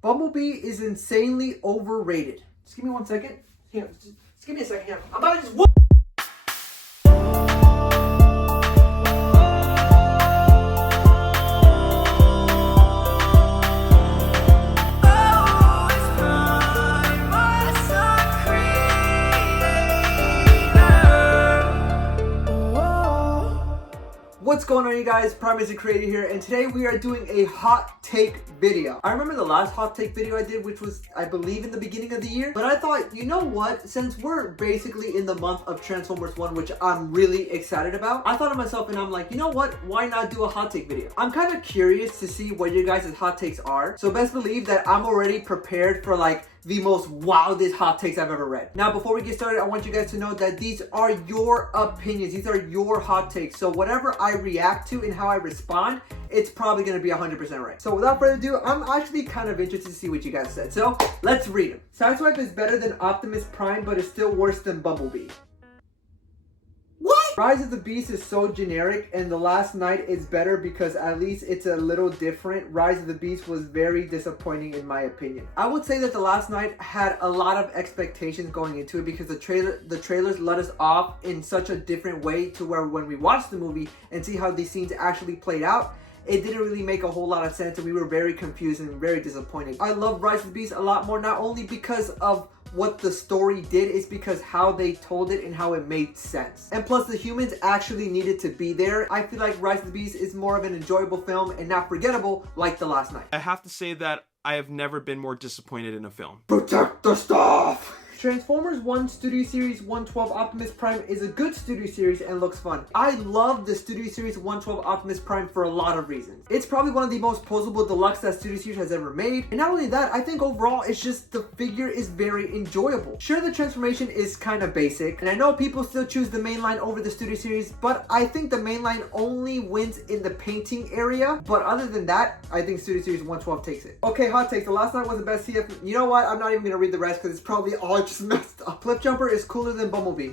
Bumblebee is insanely overrated. Just give me 1 second. Here, just give me a second here. I'm about to just whoop. What's going on, you guys? Prime is the creator here, and today we are doing a hot take video. I remember the last hot take video I did, which was, I believe, in the beginning of the year. But I thought, you know what? Since we're basically in the month of Transformers 1, which I'm really excited about, I thought to myself, and I'm like, you know what? Why not do a hot take video? I'm kind of curious to see what your guys' hot takes are. So best believe that I'm already prepared for like the most wildest hot takes I've ever read. Now, before we get started, I want you guys to know that these are your opinions. These are your hot takes. So whatever I react to and how I respond, it's probably going to be 100% right. So without further ado, I'm actually kind of interested to see what you guys said. So let's read them. Sideswipe is better than Optimus Prime, but is still worse than Bumblebee. Rise of the Beast is so generic, and The Last Night is better because at least it's a little different. Rise of the Beast was very disappointing in my opinion. I would say that The Last Night had a lot of expectations going into it because the trailers let us off in such a different way to where when we watched the movie and see how these scenes actually played out, it didn't really make a whole lot of sense, and we were very confused and very disappointed. I love Rise of the Beast a lot more, not only because of what the story did, is because how they told it and how it made sense. And plus the humans actually needed to be there. I feel like Rise of the Beast is more of an enjoyable film and not forgettable like The Last Night. I have to say that I have never been more disappointed in a film. Protect the stuff! Transformers 1 Studio Series 112 Optimus Prime is a good studio series and looks fun. I love the Studio Series 112 Optimus Prime for a lot of reasons. It's probably one of the most posable deluxe that Studio Series has ever made. And not only that, I think overall it's just the figure is very enjoyable. Sure, the transformation is kind of basic, and I know people still choose the mainline over the Studio Series, but I think the mainline only wins in the painting area. But other than that, I think Studio Series 112 takes it. Okay, hot takes. The Last Night was the best CF. You know what? I'm not even going to read the rest because it's probably all just messed up. Flip Jumper is cooler than Bumblebee.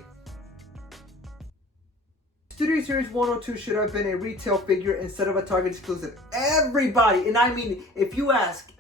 Studio Series 102 should have been a retail figure instead of a Target exclusive. Everybody, and I mean, if you ask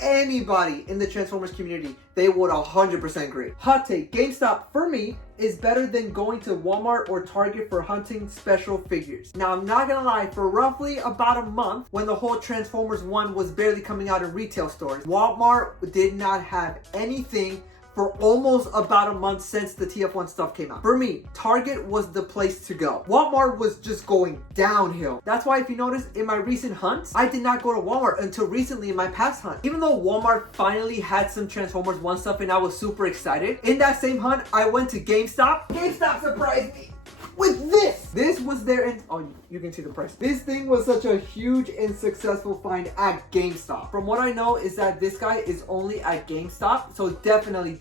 anybody in the Transformers community, they would 100% agree. Hot take, GameStop for me is better than going to Walmart or Target for hunting special figures. Now, I'm not gonna lie, for roughly about a month, when the whole Transformers 1 was barely coming out in retail stores, Walmart did not have anything for almost about a month since the TF1 stuff came out. For me, Target was the place to go. Walmart was just going downhill. That's why if you notice in my recent hunts, I did not go to Walmart until recently in my past hunt. Even though Walmart finally had some Transformers 1 stuff and I was super excited, in that same hunt, I went to GameStop. GameStop surprised me with this. This was their, oh, you can see the price. This thing was such a huge and successful find at GameStop. From what I know is that this guy is only at GameStop, so definitely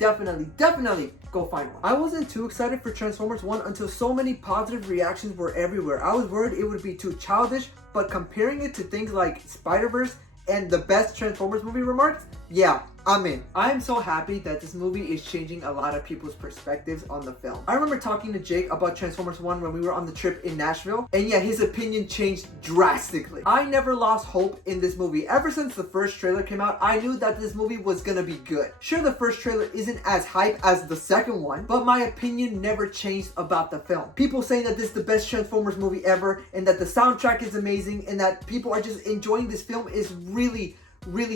go find one. I wasn't too excited for Transformers 1 until so many positive reactions were everywhere. I was worried it would be too childish, but comparing it to things like Spider-Verse and the best Transformers movie remarks, yeah, I'm in. I am so happy that this movie is changing a lot of people's perspectives on the film. I remember talking to Jake about Transformers 1 when we were on the trip in Nashville, and yeah, his opinion changed drastically. I never lost hope in this movie. Ever since the first trailer came out, I knew that this movie was gonna be good. Sure, the first trailer isn't as hype as the second one, but my opinion never changed about the film. People saying that this is the best Transformers movie ever, and that the soundtrack is amazing, and that people are just enjoying this film is really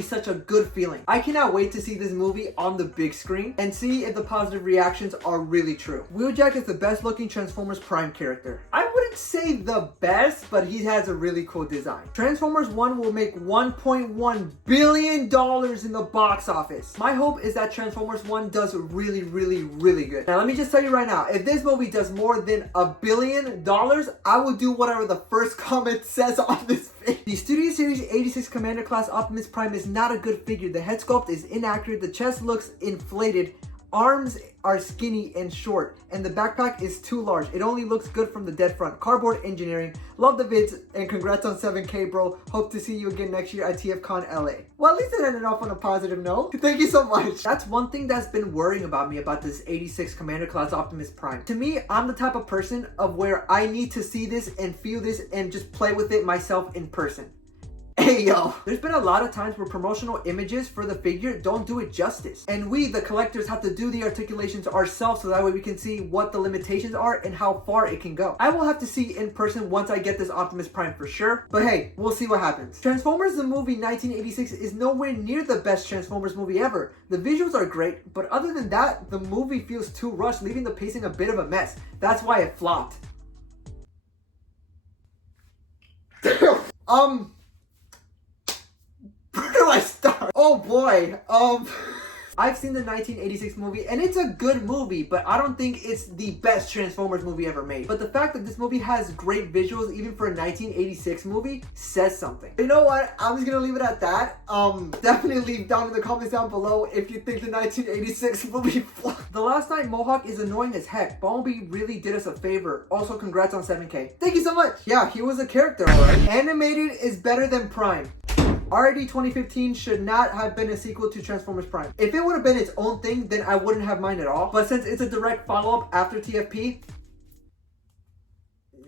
such a good feeling. I cannot wait to see this movie on the big screen and see if the positive reactions are really true. Wheeljack is the best looking Transformers Prime character. I wouldn't say the best, but he has a really cool design. Transformers 1 will make $1.1 billion in the box office. My hope is that Transformers 1 does really good. Now let me just tell you right now, if this movie does more than $1 billion, I will do whatever the first comment says on this video. The Studio Series 86 Commander Class Optimus Prime is not a good figure. The head sculpt is inaccurate, the chest looks inflated, arms are skinny and short, and the backpack is too large. It only looks good from the dead front. Cardboard engineering. Love the vids, and congrats on 7K, bro. Hope to see you again next year at TFCon LA. Well, at least it ended off on a positive note. Thank you so much. That's one thing that's been worrying about me about this 86 Commander Class Optimus Prime. To me, I'm the type of person of where I need to see this and feel this and just play with it myself in person. Hey yo! There's been a lot of times where promotional images for the figure don't do it justice. And we, the collectors, have to do the articulations ourselves so that way we can see what the limitations are and how far it can go. I will have to see in person once I get this Optimus Prime for sure. But hey, we'll see what happens. Transformers the movie 1986 is nowhere near the best Transformers movie ever. The visuals are great, but other than that, the movie feels too rushed, leaving the pacing a bit of a mess. That's why it flopped. Where do I start? Oh boy. I've seen the 1986 movie and it's a good movie, but I don't think it's the best Transformers movie ever made. But the fact that this movie has great visuals even for a 1986 movie says something. You know what? I'm just gonna leave it at that. Definitely leave down in the comments down below if you think the 1986 movie flopped. The Last Night Mohawk is annoying as heck. Bumblebee really did us a favor. Also, congrats on 7K. Thank you so much. Yeah, he was a character, alright. Animated is better than Prime. RD 2015 should not have been a sequel to Transformers Prime. If it would have been its own thing, then I wouldn't have mind at all. But since it's a direct follow-up after TFP,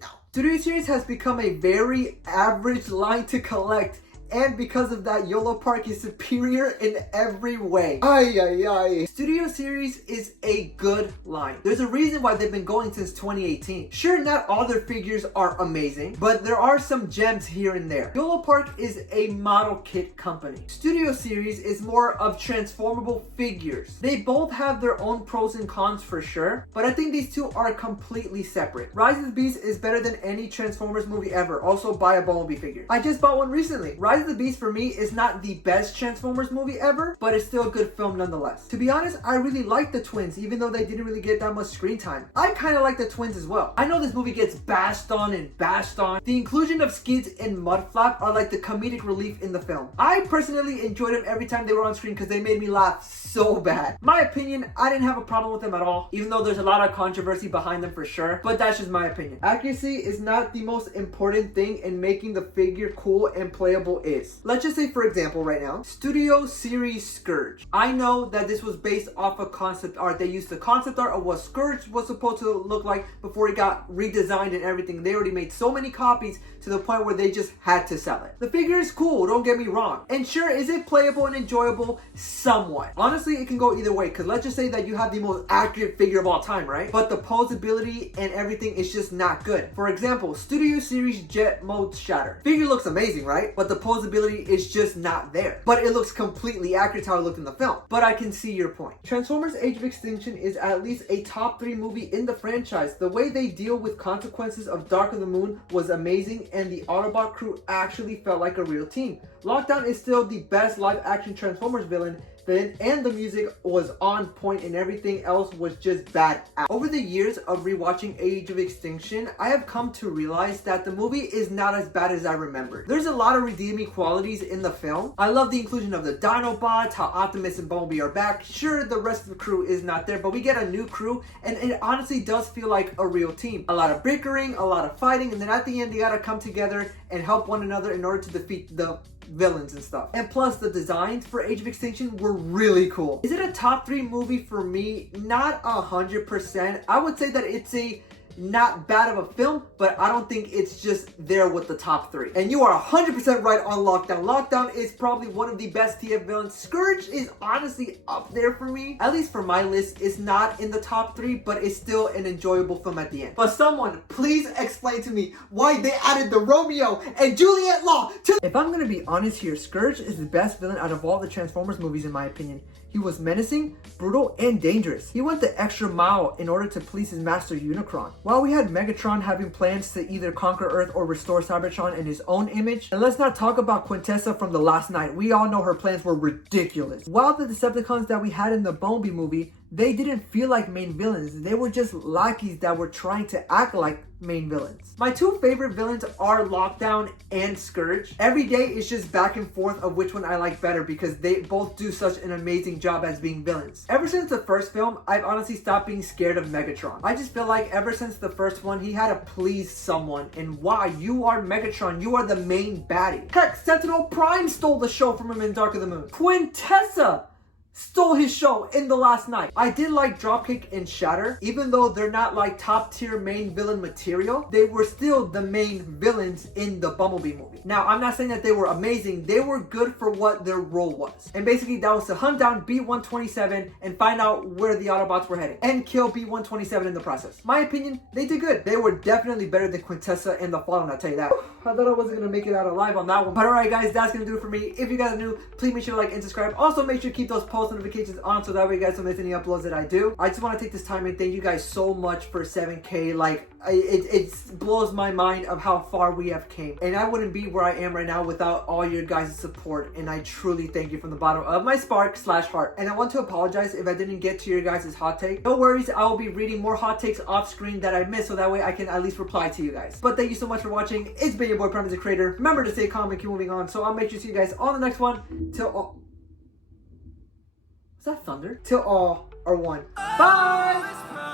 no. Studio Series has become a very average line to collect. And because of that, YOLO Park is superior in every way. Ay, ay, ay. Studio Series is a good line. There's a reason why they've been going since 2018. Sure, not all their figures are amazing, but there are some gems here and there. YOLO Park is a model kit company. Studio Series is more of transformable figures. They both have their own pros and cons for sure, but I think these two are completely separate. Rise of the Beast is better than any Transformers movie ever. Also, buy a Bumblebee figure. I just bought one recently. Rise of the Beast for me is not the best Transformers movie ever, but it's still a good film nonetheless. To be honest, I really like the twins, even though they didn't really get that much screen time. I kind of like the twins as well. I know this movie gets bashed on and bashed on. The inclusion of Skids and Mudflap are like the comedic relief in the film. I personally enjoyed them every time they were on screen because they made me laugh so bad. My opinion, I didn't have a problem with them at all, even though there's a lot of controversy behind them for sure, but that's just my opinion. Accuracy is not the most important thing in making the figure cool and playable is. Let's just say, for example, right now, Studio Series Scourge. I know that this was based off of concept art. They used the concept art of what Scourge was supposed to look like before it got redesigned and everything. They already made so many copies to the point where they just had to sell it. The figure is cool, don't get me wrong. And sure, is it playable and enjoyable? Somewhat. Honestly, it can go either way, because let's just say that you have the most accurate figure of all time, right? But the posability and everything is just not good. For example, Studio Series Jet Mode Shatter. Figure looks amazing, right? But the posability is just not there. But it looks completely accurate to how it looked in the film. But I can see your point. Transformers Age of Extinction is at least a top 3 movie in the franchise. The way they deal with consequences of Dark of the Moon was amazing, and the Autobot crew actually felt like a real team. Lockdown is still the best live action Transformers villain, and the music was on point and everything else was just bad. Over the years of rewatching Age of Extinction, I have come to realize that the movie is not as bad as I remembered. There's a lot of redeeming qualities in the film. I love the inclusion of the Dinobots, how Optimus and Bumblebee are back. Sure, the rest of the crew is not there, but we get a new crew and it honestly does feel like a real team. A lot of bickering, a lot of fighting, and then at the end they gotta come together and help one another in order to defeat the villains and stuff. And plus, the designs for Age of Extinction were really cool. Is it a top 3 movie for me? Not 100%. I would say that it's a not bad of a film, but I don't think it's just there with the top 3. And you are 100% right on Lockdown. Lockdown is probably one of the best TF villains. Scourge is honestly up there for me. At least for my list, it's not in the top 3, but it's still an enjoyable film at the end. But someone, please explain to me why they added the Romeo and Juliet law to... If I'm gonna be honest here, Scourge is the best villain out of all the Transformers movies in my opinion. He was menacing, brutal, and dangerous. He went the extra mile in order to please his master Unicron. While we had Megatron having plans to either conquer Earth or restore Cybertron in his own image, and let's not talk about Quintessa from The Last Night. We all know her plans were ridiculous. While the Decepticons that we had in the Bumblebee movie, they didn't feel like main villains. They were just lackeys that were trying to act like main villains. My 2 favorite villains are Lockdown and Scourge. Every day is just back and forth of which one I like better because they both do such an amazing job as being villains. Ever since the first film, I've honestly stopped being scared of Megatron. I just feel like ever since the first one, he had to please someone. And why? You are Megatron. You are the main baddie. Heck, Sentinel Prime stole the show from him in Dark of the Moon. Quintessa! stole his show in the last night. I did like Dropkick and Shatter. Even though they're not like top tier main villain material, they were still the main villains in the Bumblebee movie. Now, I'm not saying that they were amazing. They were good for what their role was. And basically, that was to hunt down B-127 and find out where the Autobots were heading. And kill B-127 in the process. My opinion, they did good. They were definitely better than Quintessa and the Fallen, I'll tell you that. I thought I wasn't going to make it out alive on that one. But alright guys, that's going to do it for me. If you guys are new, please make sure to like and subscribe. Also, make sure to keep those post notifications on so that way you guys don't miss any uploads that I do. I just want to take this time and thank you guys so much for 7K. Like, it blows my mind of how far we have came. And I wouldn't be where I am right now without all your guys' support. And I truly thank you from the bottom of my spark/heart. And I want to apologize if I didn't get to your guys' hot take. No worries, I will be reading more hot takes off screen that I missed so that way I can at least reply to you guys. But thank you so much for watching. It's been your boy Prime as a creator. Remember to stay calm and keep moving on. So I'll make sure to see you guys on the next one. Till all... Was that thunder? Till all are one. Bye!